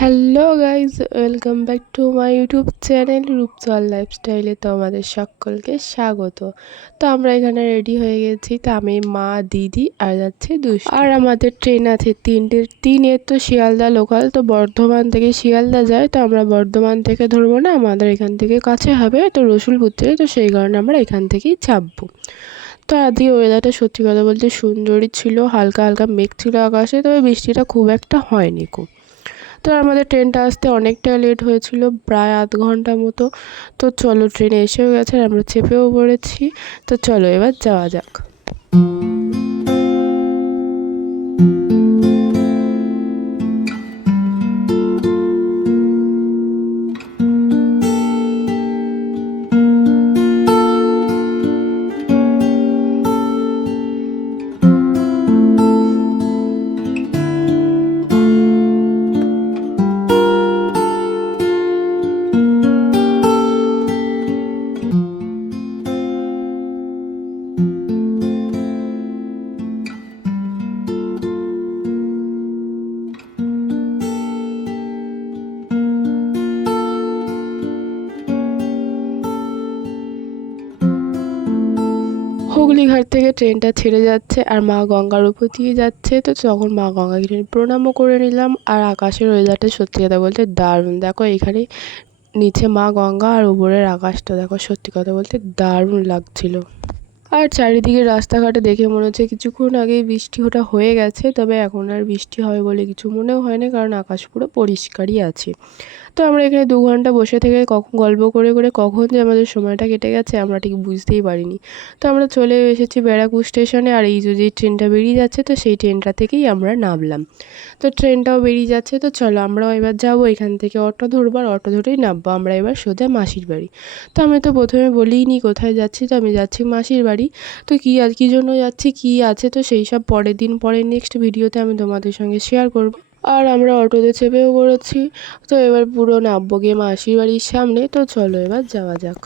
Hello guys welcome back to my YouTube channel রূপচল লাইফস্টাইলে তো আমাদের সকলকে স্বাগত। তো আমরা এখানে রেডি হয়ে গেছি, তো আমি, মা, দিদি আর যাচ্ছে দুষ আর আমাদের ট্রেন আছে তিনটে তিনের তো শিয়ালদা লোকাল তো বর্ধমান থেকে শিয়ালদা যায়, তো আমরা বর্ধমান থেকে ধরবো না, আমাদের এখান থেকে কাছে হবে, তো রসুলপুর থেকে, তো সেই কারণে আমরা এখান থেকেই চাপবো। তো আজকে ওয়েদারটা সত্যি কথা বলতে সুন্দরই ছিল, হালকা হালকা মেঘ ছিল আকাশে, তবে বৃষ্টিটা খুব একটা হয়নি খুব। তো আমাদের ট্রেনটা আসতে অনেকটা লেট হয়েছিল, প্রায় আধ ঘণ্টা মতো। তো চলো, ট্রেনে এসেও গেছে আর আমরা চেপেও পড়েছি। তো চলো, এবার যাওয়া যাক। হুগলিঘাট থেকে ট্রেনটা ছেড়ে যাচ্ছে আর মা গঙ্গার উপর দিয়ে যাচ্ছে। তো তখন মা গঙ্গাকে প্রণামও করে নিলাম আর আকাশের ওয়েদারটা সত্যি কথা বলতে দারুণ। দেখো এখানে নিচে মা গঙ্গা আর উপরের আকাশটা দেখো সত্যি কথা বলতে দারুণ লাগছিল। আর চারিদিকে রাস্তাঘাটে দেখে মনে হচ্ছে কিছুক্ষণ আগেই বৃষ্টি ওটা হয়ে গেছে, তবে এখন আর বৃষ্টি হবে বলে কিছু মনেও হয় না, কারণ আকাশ পুরো পরিষ্কারই আছে। তো আমরা এখানে দু ঘণ্টা বসে থেকে কখন গল্প করে করে কখন যে আমাদের সময়টা কেটে গেছে আমরা ঠিক বুঝতেই পারিনি। তো আমরা চলে এসেছি ব্যারাকপুর স্টেশনে, আর এই যে যেই ট্রেনটা বেরিয়ে যাচ্ছে, তো সেই ট্রেনটা থেকেই আমরা নামলাম। তো ট্রেনটাও বেরিয়ে যাচ্ছে, তো চলো আমরাও এবার যাব এখান থেকে অটো ধরবো আর অটো ধরেই নামবো, আমরা এবার সোজা মাসির বাড়ি। তো আমি তো প্রথমে বলিই নি কোথায় যাচ্ছি, তো আমি যাচ্ছি মাসির বাড়ি। তো কী আর, কী জন্য যাচ্ছি, কী আছে, তো সেই সব পরের দিন পরে নেক্সট ভিডিওতে আমি তোমাদের সঙ্গে শেয়ার করব। আর আমরা অটোতে চেপেও পড়েছি তো এবার পুরো নামবো গিয়ে মাসির বাড়ির সামনে, তো চলো এবার যাওয়া যাক।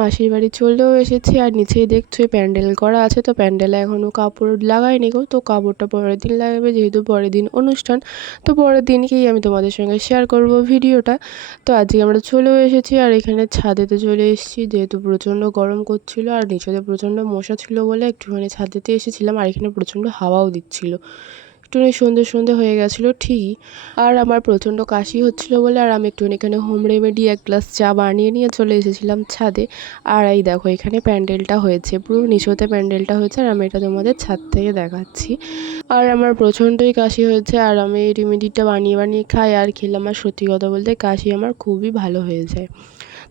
মাসির বাড়ি চলেও এসেছি আর নিচেই দেখছ প্যান্ডেল করা আছে। তো প্যান্ডেলে এখনও কাপড় লাগাইনি গো, তো কাপড়টা পরের দিন লাগাবে, যেহেতু পরের দিন অনুষ্ঠান। তো পরের দিনকেই আমি তোমাদের সঙ্গে শেয়ার করব ভিডিওটা। তো আজকে আমরা চলেও এসেছি আর এখানে ছাদেতে চলে এসেছি, যেহেতু প্রচণ্ড গরম করছিল আর নিচেতে প্রচণ্ড মশা ছিল বলে একটুখানি ছাদেতে এসেছিলাম। আর এখানে প্রচণ্ড হাওয়াও দিচ্ছিল। একটুখানি সন্ধে সন্ধে হয়ে গেছিল, ঠিকই। আর আমার প্রচণ্ড কাশি হচ্ছিল বলে আর আমি একটুখানি এখানে হোম রেমেডি এক গ্লাস চা বানিয়ে নিয়ে চলে এসেছিলাম ছাদে। আর এই দেখো, এখানে প্যান্ডেলটা হয়েছে, পুরো নিচতে প্যান্ডেলটা হয়েছে আর আমি এটা তোমাদের ছাদ থেকে দেখাচ্ছি। আর আমার প্রচণ্ডই কাশি হয়েছে আর আমি এই রেমেডিটা বানিয়ে বানিয়ে খাই আর খেলাম আর সত্যি কথা বলতে কাশি আমার খুবই ভালো হয়ে যায়।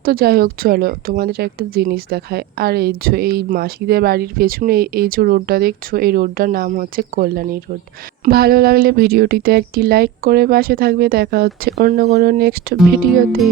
তো যাই হোক, চলো তোমাদের একটা জিনিস দেখায় আর এই এই মাসিদের বাড়ির পেছনে এই যে রোডটা দেখছ, এই রোডটার নাম হচ্ছে কল্যাণী রোড। ভালো লাগলে ভিডিওটিতে একটি লাইক করে পাশে থাকবে। দেখা হচ্ছে অন্য কোনো নেক্সট ভিডিওতে।